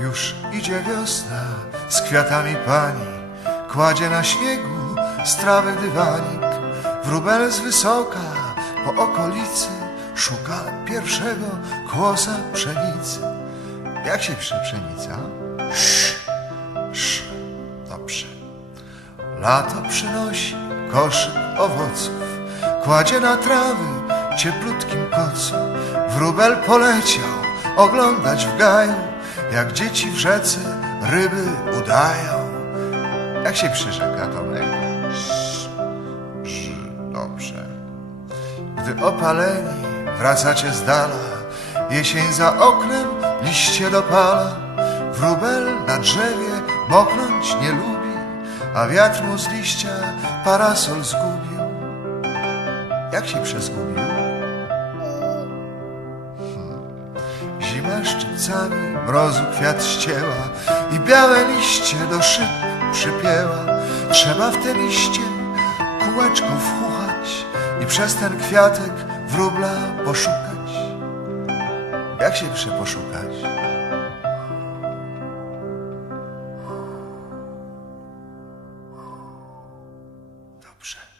Już idzie wiosna z kwiatami pani, kładzie na śniegu strawy dywanik. Wróbel z wysoka po okolicy szuka pierwszego kłosa pszenicy. Jak się przy pszenica? Sz, sz, dobrze. Lato przynosi koszyk owoców, kładzie na trawy cieplutkim kocu. Wróbel poleciał oglądać w gaju, jak dzieci w rzece ryby udają. Jak się przyrzeka Tomek? Ż, dobrze. Gdy opaleni wracacie z dala, jesień za oknem liście dopala. Wróbel na drzewie moknąć nie lubi, a wiatr mu z liścia parasol zgubił. Jak się przezgubił? jaszczycami mrozu kwiat ścięła i białe liście do szyb przypięła. Trzeba w te liście kółeczko wchuchać i przez ten kwiatek wróbla poszukać. Jak się przeposzukać? Dobrze.